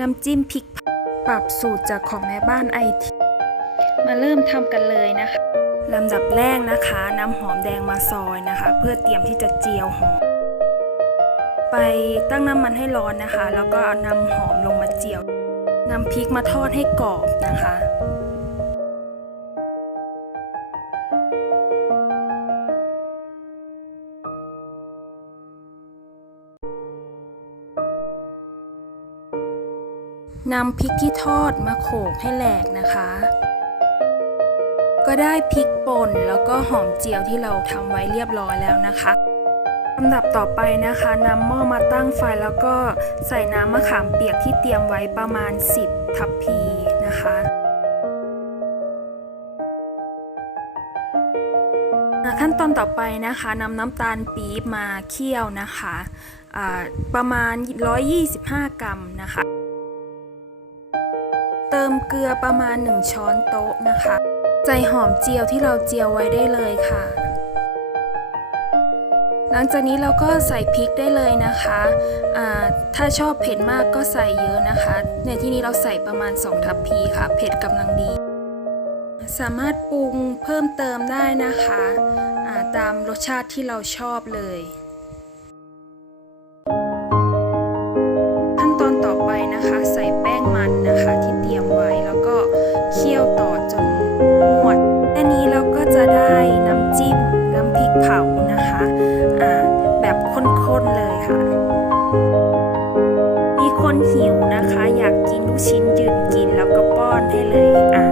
น้ำจิ้มพริกปรับสูตรจากของแม่บ้านไอทีมาเริ่มทำกันเลยนะคะลำดับแรกนะคะนำหอมแดงมาซอยนะคะ เพื่อเตรียมที่จะเจียวหอม ไปตั้งน้ำมันให้ร้อนนะคะ แล้วก็เอานำหอมลงมาเจียวนำพริกมาทอดให้กรอบนะคะ นำพริกที่ทอดมาโขลกให้แหลกนะคะ ก็ได้พริกป่นแล้วก็หอมเจียวที่เราทำไว้เรียบร้อยแล้วนะคะลำดับต่อไปนะคะนำหม้อมาตั้งไฟแล้วก็ใส่น้ำมะขามเปียกที่เตรียมไว้ประมาณ 10 ทัพพีนะคะขั้นตอนต่อไปนะคะนำน้ำตาลปี๊บมาเคี่ยวนะคะ ประมาณ 125 กรัมนะคะ ติมเกลือประมาณ 1 ช้อนโต๊ะนะคะ ใส่หอมเจียวที่เราเจียวไว้ได้เลยค่ะ หลังจากนี้เราก็ใส่พริกได้เลยนะคะอ่าถ้าชอบเผ็ดมากก็ใส่เยอะนะคะ ในที่นี้เราใส่ประมาณ 2 ทัพพีค่ะ เผ็ดกำลังดี สามารถปรุงเพิ่มเติมได้นะคะาตามรสชาติที่เราชอบเลยขั้นตอนต่อไปนะคะ ใส่แป้งมันนะคะที่ นะคะอ่าแบบข้นๆเลยค่ะ มีคนหิวนะคะ อยากกินลูกชิ้นยืนกินแล้วก็ป้อนให้เลยอ่า